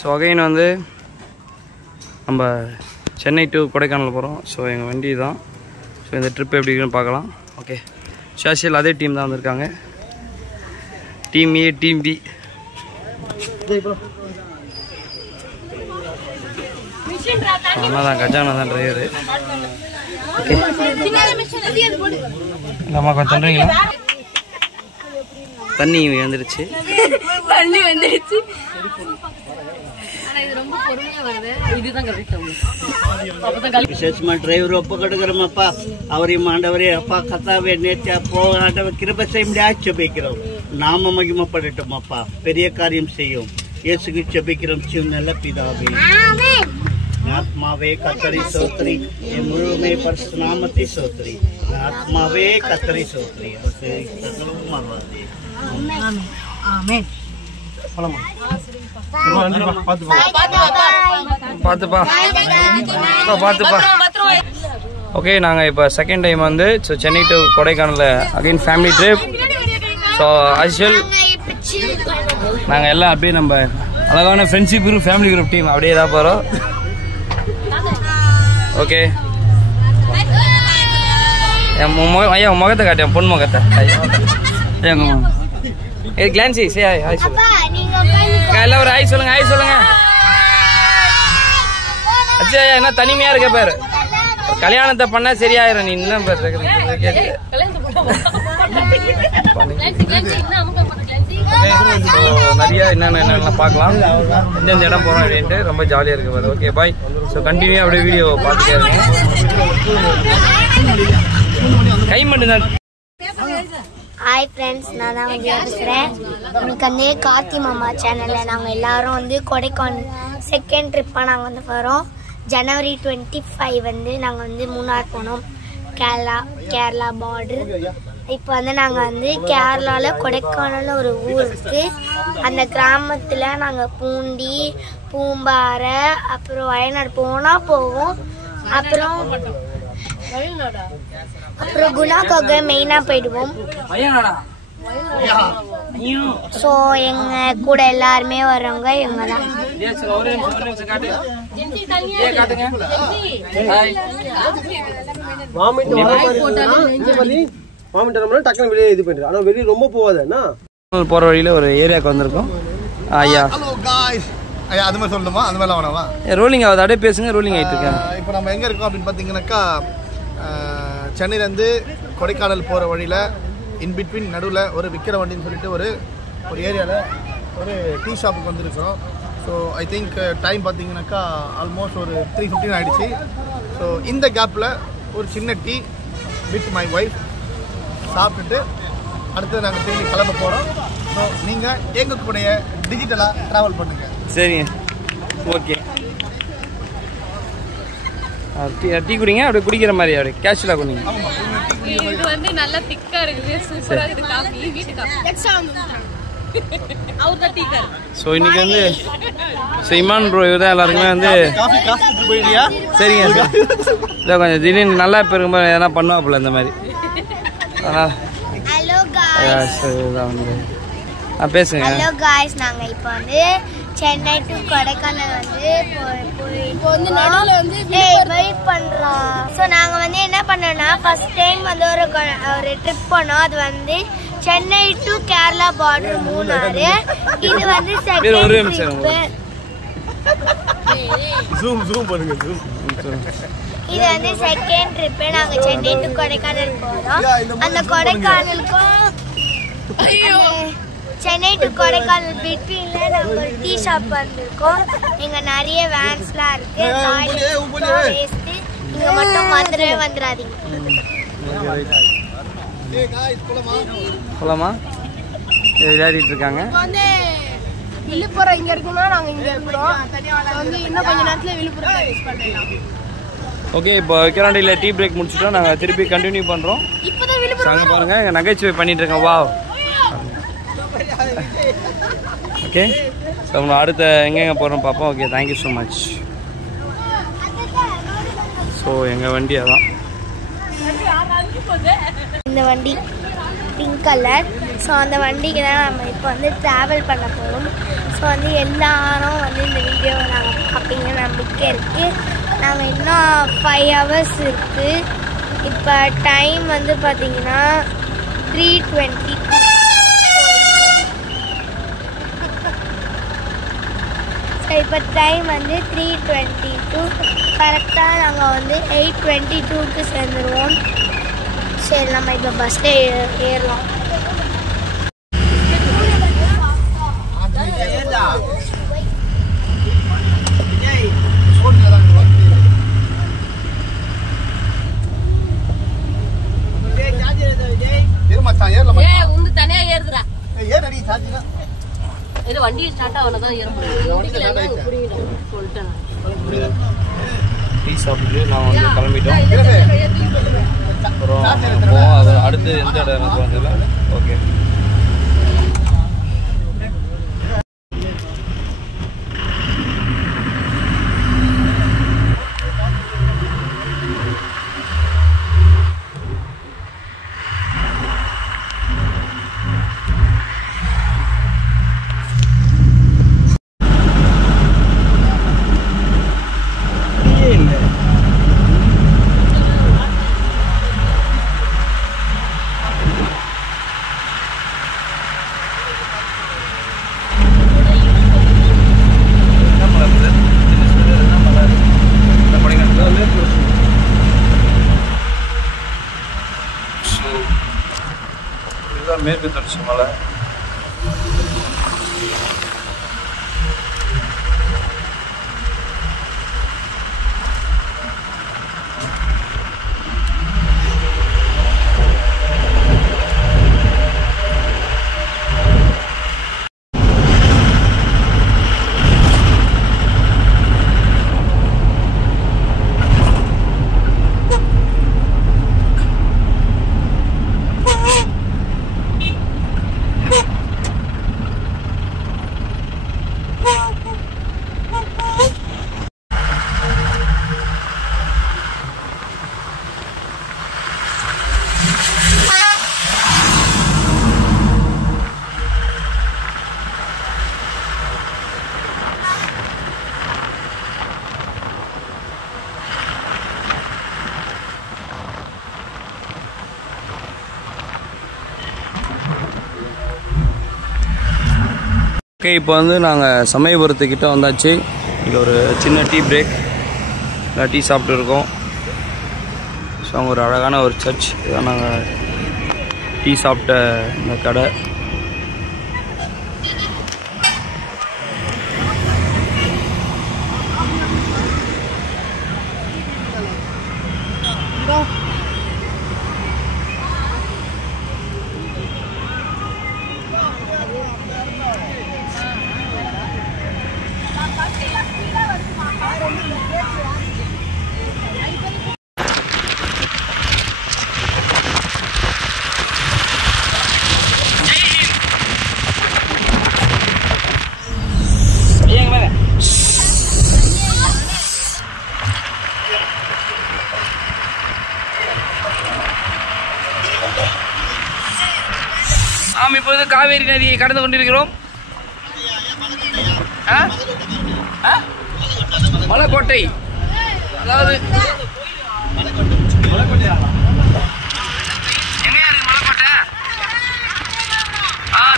So again வந்து நம்ம Chennai to Kodaikanal போகிறோம். ஸோ எங்கள் வண்டி தான். ஸோ இந்த ட்ரிப் எப்படி இருக்குன்னு பார்க்கலாம். ஓகே, சோஷியல் அதே டீம் தான் வந்திருக்காங்க. Team A, team B. அண்ணா தான் கஜானா தான் டிரைவரு. ஓகே, இல்லைம்மா கொஞ்சம் தந்துறீங்களா? தண்ணி வந்துடுச்சு. விசேஷமா டிரைவர் ஒப்பு கொடுக்கிறோமப்பா. அவரையும் ஆண்டவரே அப்பா கத்தாவே நேற்று அப்போ ஆண்டவர் கிருபை செய்ய ஜெபிக்கிறோம். நாம மகிமைப்படட்டும் அப்பா. பெரிய காரியம் செய்யும் இயேசுக்கு ஜெபிக்கிறோம். சிவ நல்ல பிதாவே, ஆத்மாவே கர்த்தரை ஸ்தோத்திரி, என் முழுமை பரிசுத்த நாமத்தை ஸ்தோத்திரி. ஆத்மாவே கர்த்தரை ஸ்தோத்திரி. பார்த்துப்பா. ஓகே, நாங்கள் இப்போ செகண்ட் டைம் வந்து so Chennai to Kodaikanal again family trip. So actual நாங்கள் எல்லாம் அப்படியே நம்ம அழகான friendship group, family group team அப்படியே தான் போகிறோம். ஓகே, ஐயா உன் முகத்தை காட்டேன், பொண்ணு முகத்தை. இது கிளான்சி சே ஹாய் சொல்லுங்க. எல்லாம் ஒரு ஹாய் சொல்லுங்க. ஹாய் சொல்லுங்க. அச்சா என்ன தனிமையா இருக்க பேர். கல்யாணத்தை பண்ணா சரியாயிரும். நீ இன்னும் நிறைய என்னென்ன பார்க்கலாம், எந்தெந்த இடம் போறோம் அப்படின்ட்டு ரொம்ப ஜாலியா இருக்கு பாரு. Okay bye. ஸோ கண்டினியூ அப்படியே வீடியோ பார்த்துட்டே இருங்க. கை மட்டும் தான். ஹாய் ஃப்ரெண்ட்ஸ், நான் தான் வந்து பேசுகிறேன். இன்னைக்கு வந்து கார்த்தி மாமா சேனலில் நாங்கள் எல்லோரும் வந்து கொடைக்கானல் செகண்ட் ட்ரிப்பாக நாங்கள் வந்து போகிறோம். ஜனவரி 25 வந்து நாங்கள் வந்து மூணார் போனோம், கேரளா பார்டர். இப்போ வந்து நாங்கள் வந்து கேரளாவில் கொடைக்கானல் ஒரு ஊர் இருக்குது. அந்த கிராமத்தில் நாங்கள் பூண்டி, பூம்பாறை, அப்புறம் வயநாடு போனால் போவோம். அப்புறம் குணா கொகை மெயினாக போயிடுவோம். ஸோ எங்கள் கூட எல்லாருமே வர்றவங்க இவங்க தான். போற வழியில ஒரு ஏரியாவுக்கு வந்திருக்கோம். ஐயா அது மாதிரி சொல்லணுமா? அது மாதிரிலாம் வேணாமா? ரோலிங் ஆகுது, அப்படியே பேசுங்க. ரோலிங் ஆகிட்டு இருக்கேன். இப்போ நம்ம எங்கே இருக்கோம் அப்படின்னு பார்த்தீங்கன்னாக்கா, சென்னையிலேருந்து கொடைக்கானல் போகிற வழியில் இன்பிட்வீன் நடுவில் ஒரு விற்கிற வண்டின்னு சொல்லிட்டு ஒரு ஏரியாவில் ஒரு டீ ஷாப்புக்கு வந்துருக்கிறோம். ஸோ ஐ திங்க் டைம் பார்த்தீங்கன்னாக்கா ஆல்மோஸ்ட் ஒரு 3:15 ஆகிடுச்சு. ஸோ இந்த கேப்பில் ஒரு சின்ன டீ வித் மை ஒய்ஃப் சாப்பிட்டுட்டு அடுத்து நாங்கள் திரும்பி கிளம்ப போகிறோம். ஸோ நீங்கள் எங்கள் கூட டிஜிட்டலாக ட்ராவல் பண்ணுங்கள். சரிங்க, ஓகே. டீ குடிங்க, அப்படியே குடிக்கிற மாதிரி அப்படியே கேஷுவலா குடிங்க. இது வந்து நல்லா திக்கா இருக்குது, சூப்பரா இருக்குது காபி. வீட்டு காபி அவர்தான் டீ கார். ஸோ இன்னைக்கு வந்து இமான் ப்ரோ இவதான் எல்லாருக்குமே வந்து சரிங்க சார். இல்லை கொஞ்சம் திடீர்னு நல்லா இப்போ இருக்கும்போது எதனா பண்ணுவாப்புல இந்த மாதிரி. வந்து பேசுங்க. ஹலோ காய்ஸ், நாங்கள் இப்போ வந்து சென்னை டு கொடைக்கானல் வந்து வெயிட் பண்ணுறோம். ஸோ நாங்கள் வந்து என்ன பண்ணோம்னா, ஃபர்ஸ்ட் டைம் வந்து ஒரு ட்ரிப் போனோம். அது வந்து சென்னை டு கேரளா பார்டர் மூணாறு. இது வந்து செகண்ட் ட்ரிப்பு. இது வந்து செகண்ட் ட்ரிப்பு. நாங்கள் சென்னை டு கொடைக்கானல் போகிறோம். அந்த கொடைக்கானலுக்கும் சென்னை டு கொடைக்கானல் பிட்வீன்ல நாங்கள் ஒரு டீ ஷாப் வந்திருக்கோம். இங்கே நிறைய வேன்ஸ்லாம் இருக்கு. வேஸ்ட்டு இங்கே மட்டும் வந்துடாதீங்க. போலாமா? விளையாடிட்டு இருக்காங்க. விழுப்புரம் இங்க இருக்குன்னா நாங்க இங்க இருக்கிறோம். வந்து இன்னும் கொஞ்ச நேரத்துல விழுப்புரம் ரீச் பண்ணலாம். ஓகே, இப்போ கிராண்டியில் டீ பிரேக் முடிச்சுட்டோம். நாங்கள் திருப்பி கண்டினியூ பண்ணுறோம். அங்கே பாருங்கள், எங்கள் நகைச்சுவை பண்ணிட்டு இருக்கோம். வா ஓகே. ஸோ நம்ம அடுத்த எங்கெங்கே போகிறோம் பார்ப்போம். Okay, thank you so much. So எங்கள் வண்டி அதான். இந்த வண்டி பிங்க் கலர். ஸோ அந்த வண்டிக்கு தான் நம்ம இப்போ வந்து ட்ராவல் பண்ண போகிறோம். ஸோ வந்து எல்லாரும் வந்து இந்த நம்பிக்கை இருக்குது. நாங்கள் இன்னும் 5 hours இருக்குது. இப்போ டைம் வந்து பார்த்தீங்கன்னா 3:22. இப்போ டைம் வந்து 3:22. கரெக்டாக நாங்கள் வந்து 8:22க்கு சேர்ந்துருவோம். சரி, நம்ம இப்போ பஸ்ஸில் ஏறலாம். வண்டி ஸ்டார்ட் ஆகலதான் ஏற முடியும். டீ சாப்பிட்டு நாங்கள் வந்து கிளம்பிட்டோம். அப்புறம் போவோம். அது அடுத்து எந்த இடம் எனக்கு வந்ததில்ல. ஓகே, மேற்கு தொடர்ச்சி மலை. ஓகே, இப்போ வந்து நாங்கள் சமயபுரத்துக்கிட்ட வந்தாச்சு. இங்கே ஒரு சின்ன டீ பிரேக், டீ சாப்பிட்டு இருக்கோம். ஸோ அங்கே ஒரு அழகான ஒரு சர்ச். இதான் நாங்கள் டீ சாப்பிட்ட இந்த கடை. நாம் இப்போது காவேரி நதியை கடந்து கொண்டிருக்கிறோம். மலைக்கோட்டை, அதாவது எங்க இருக்கு மலைக்கோட்டை?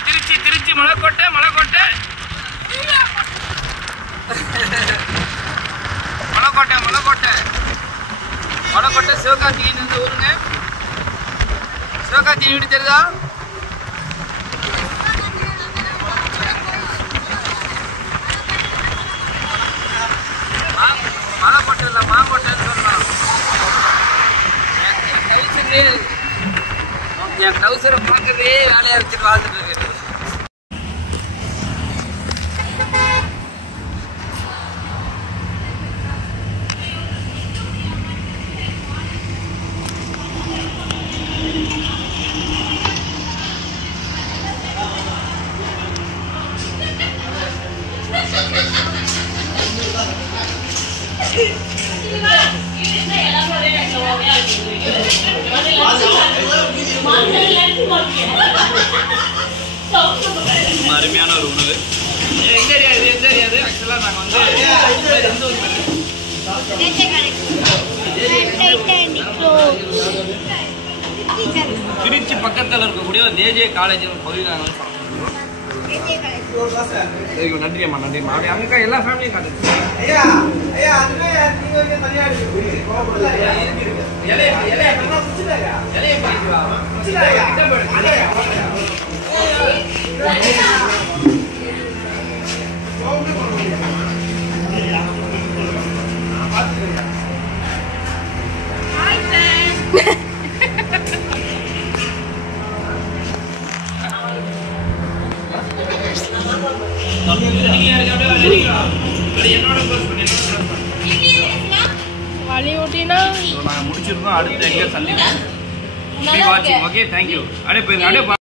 திருச்சி, திருச்சி மலைக்கோட்டை. மலைக்கோட்டை மலைக்கோட்டை மலைக்கோட்டை மலைக்கோட்டை சிவகார்த்திகேயன் இந்த ஊருங்க. சிவகார்த்திகேயன் வீடு தெரியுதா? மலைக்கோட்டை இல்லை, மாங்கோட்டைன்னு சொல்லலாம். என் ட்ரௌசரை பார்க்கறதே வேலையா வச்சுட்டு வாழ்ந்துட்டு இருக்கிறது. அருமையான ஒரு உணவு. எந்த ஏரியா இது? எந்த ஏரியா இது? ஆக்சுவலாக நாங்கள் வந்து திருச்சி பக்கத்தில் இருக்கக்கூடிய தேஜே காலேஜ் போயிருக்காங்க. நன்றி அம்மா, நன்றிம்மா. அப்படி அங்கே எல்லா ஃபேமிலியும் காட்டுங்க. நாங்கள் முடிச்சிருக்கோம். அடுத்து எங்கே சந்திப்போம். Okay, thank you. அப்படியே போயிருங்க. அப்படியே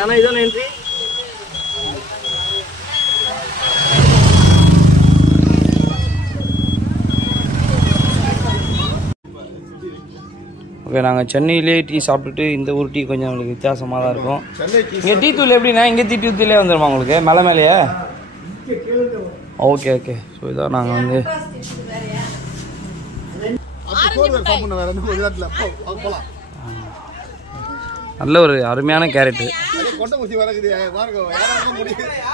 அண்ணா இதான என்ட்ரி. ஓகே, நாங்கள் சென்னையிலே டீ சாப்பிட்டுட்டு இந்த ஊர் டீ கொஞ்சம் உங்களுக்கு வித்தியாசமாக தான் இருக்கும். இங்கே டீ தூள் எப்படின்னா இங்கே டீ தூளே வந்துடுமா உங்களுக்கு மேலே மேலேயே? Okay okay. ஸோ இதான் நாங்கள் வந்து நல்ல ஒரு அருமையான கேரட்டு.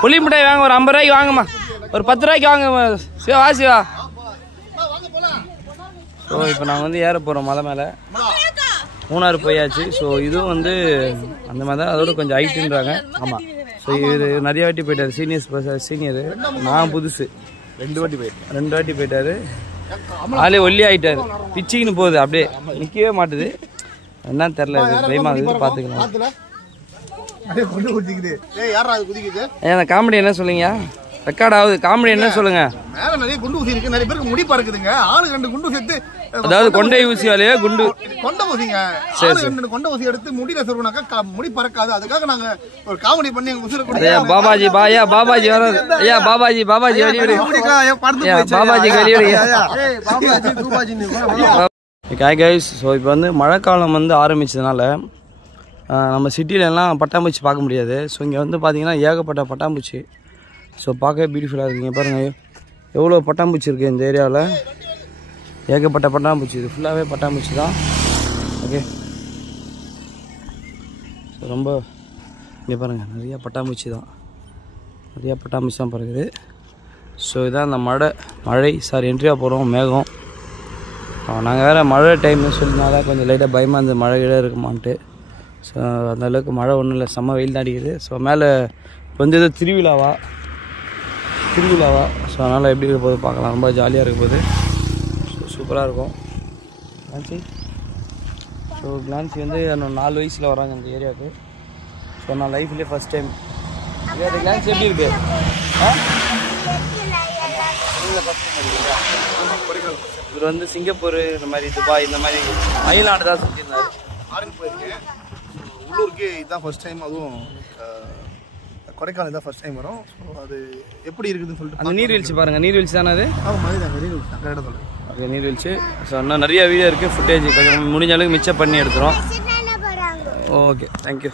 புளி மிட்டாய் வாங்க, ஒரு 50 ரூபாய்க்கு வாங்கம்மா, ஒரு 10 ரூபாய்க்கு வாங்க. சிவா வா சிவா. ஸோ இப்போ நாங்கள் வந்து ஏற போகிறோம் மலை மேலே. மூணாறு போயாச்சு. ஸோ இதுவும் வந்து அந்த மாதிரி தான், அதோட கொஞ்சம் ஹைட்டுன்றாங்க. ஆமாம். ஸோ இது நிறைய வாட்டி போயிட்டார் சீனியரு. நான் புதுசு 2 வாட்டி போயிட்டாரு. ஆளே ஒல்லி ஆகிட்டாரு, பிச்சிக்கின்னு போகுது, அப்படியே நிற்கவே மாட்டுது. என்னன்னு தெரியல, பயமா இருக்குது. பார்த்துக்கலாம். அந்த காமெடி என்ன சொல்லுங்க? ரெக்கார்ட் ஆகுது. காமெடி என்ன சொல்லுங்க? நிறைய குண்டு ஊசி இருக்கு, நிறைய பேருக்கு முடி பறக்குதுங்க. ஆளு 2 குண்டு சேர்த்து, அதாவது கொண்டை ஊசியாலேயே குண்டு கொண்டை ஊசிங்க. 2 கொண்டை ஊசி எடுத்து முடியில சொல்லுனாக்கா முடி பறக்காது. அதுக்காக நாங்க ஒரு காமெடி பண்ணி எங்க உசுர கூட பாபாஜி பாபாஜி வராது. ஐயா பாபாஜி வெளியிடு. பாபாஜி வெளியிடு. Hi guys. ஸோ இப்போ வந்து மழைக்காலம் வந்து ஆரம்பிச்சதுனால நம்ம சிட்டிலெலாம் பட்டாம்பூச்சி பார்க்க முடியாது. ஸோ இங்கே வந்து பார்த்தீங்கன்னா ஏகப்பட்ட பட்டாம்பூச்சி. ஸோ பார்க்க பியூட்டிஃபுல்லாக இருக்குங்க. பாருங்கள் எவ்வளோ பட்டாம்பூச்சி இருக்குது இந்த ஏரியாவில். ஏகப்பட்ட பட்டாம்பூச்சி. இது ஃபுல்லாகவே பட்டாம்பூச்சி தான். ஓகே. ஸோ ரொம்ப இங்கே பாருங்கள் நிறையா பட்டாம்பூச்சி தான். நிறையா பட்டாம்பூச்சி தான் பறக்குது. ஸோ இதான் அந்த மழை என்ட்ரியாக போகிறோம். மேகம். நாங்கள் வேறு மழை டைம்னு சொல்லினால கொஞ்சம் லைட்டாக பயமாக இருந்தது, மழை கிட்ட இருக்குமான்ட்டு. ஸோ அந்தளவுக்கு மழை ஒன்றும் இல்லை, செம்ம வெயில் தான் அடிக்குது. ஸோ மேலே வந்து ஏதோ திருவிழாவா. ஸோ அதனால் எப்படி இருக்க போது பார்க்கலாம். ரொம்ப ஜாலியாக இருக்க போது. ஸோ சூப்பராக இருக்கும். கிளான்சி. ஸோ கிளான்சி வந்து 4 வயசில் வராங்க இந்த ஏரியாவுக்கு. ஸோ நான் லைஃப்லேயே ஃபஸ்ட் டைம். கிளான்சி எப்படி இருக்கு? இவர் வந்து சிங்கப்பூர், இந்த மாதிரி துபாய், இந்த மாதிரி அயல்நாடு தான் செஞ்சிருந்தாரு. ஆரஞ்சு போயிருக்கேன். உள்ளூருக்கு இதுதான் ஃபர்ஸ்ட் டைம். அதுவும் கொடைக்கானல் தான் ஃபர்ஸ்ட் டைம் வரும். ஸோ அது எப்படி இருக்குதுன்னு சொல்லிட்டு அந்த நீர்வீழ்ச்சி பாருங்கள். நீர்வீழ்ச்சி தானே அது? ஆமாம், அதுதான் நீர்வீழ்ச்சி தான். கரெக்டாக சொல்லுங்கள். ஓகே, நீர்வீழ்ச்சி. ஸோ இன்னும் நிறைய வீடியோ இருக்குது. ஃபுட்டேஜ் கொஞ்சம் முடிஞ்ச அளவுக்கு மிச்சம் பண்ணி எடுத்துகிறோம். Okay, thank you.